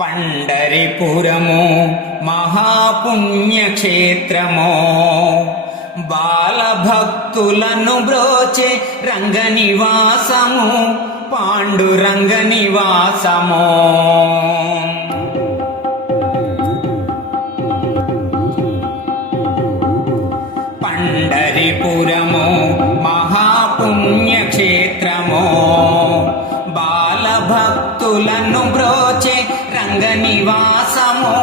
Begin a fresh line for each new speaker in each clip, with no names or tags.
పండరిపురము మహాపుణ్యక్షేత్రము. బాలభక్తులను బ్రోచే రంగ నివాసము పాండురంగ నివాసము. పండరిపురము నివాసము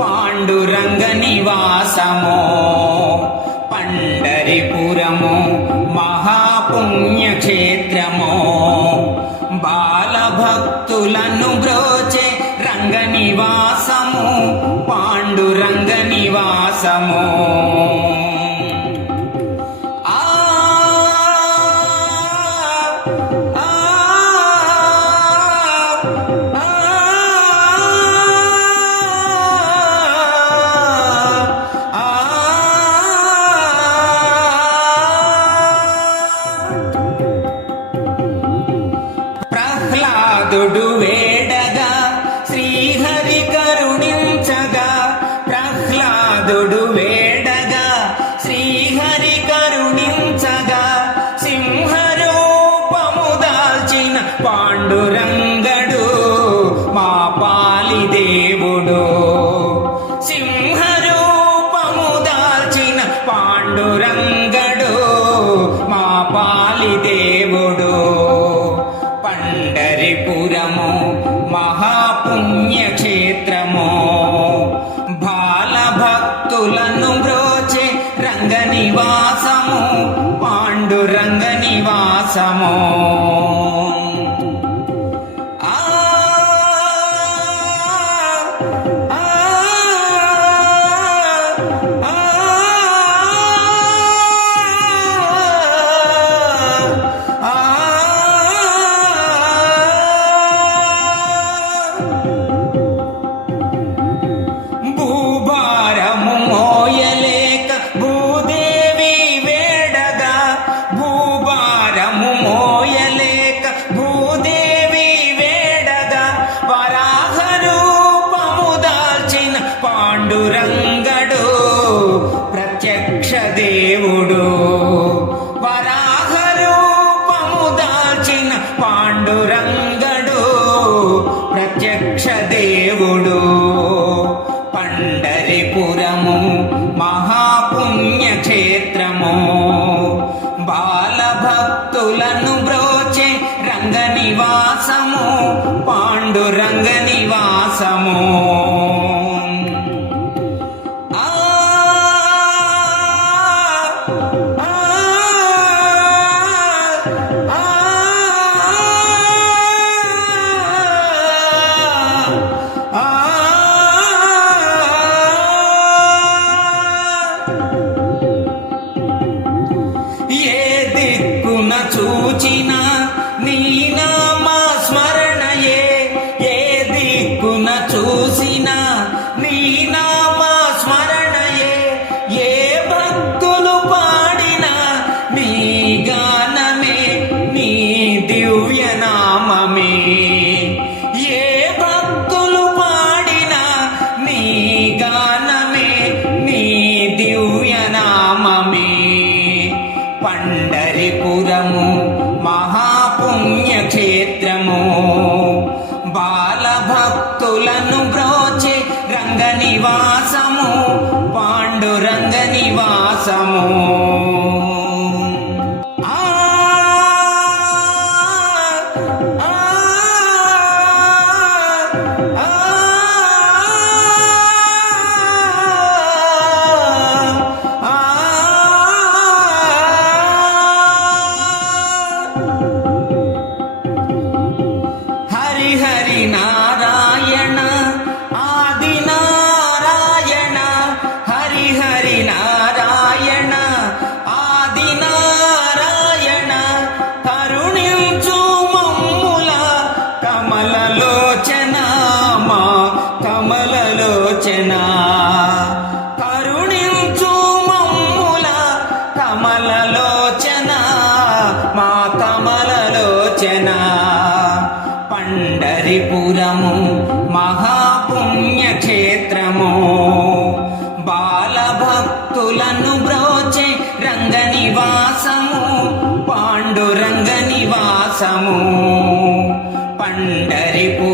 పాండురంగ నివాసము పండరిపురము మహాపుణ్యక్షేత్రము. బాలభక్తులను బ్రోచే రంగ నివాసము పాండురంగ నివాసము. పాండురంగడు మా పాలి దేవుడు. సింహరూపము దాల్చిన పాండురంగడు మా పాలి దేవుడు. పండరిపురము మహాపుణ్యక్షేత్రము. బాలభక్తులను బ్రోచే రంగ నివాసము పాండురంగ నివాసము దేవుడు. వరాహ రూపము దాల్చిన పాండురంగడు ప్రత్యక్ష దేవుడు. పండరిపురము మహాపుణ్యక్షేత్రము. బాలభక్తులను బ్రోచే రంగ నివాసము పాండురంగ నివాసము నివాసము పాండురంగ నివాసము. వచ్చెనా కరుణించు మమ్ముల కమలలోచన మా కమలలోచన పండరిపురము మహాపుణ్యక్షేత్రము. బాలభక్తులను బ్రోచే రంగనివాసము పాండురంగ నివాసము. పండరిపు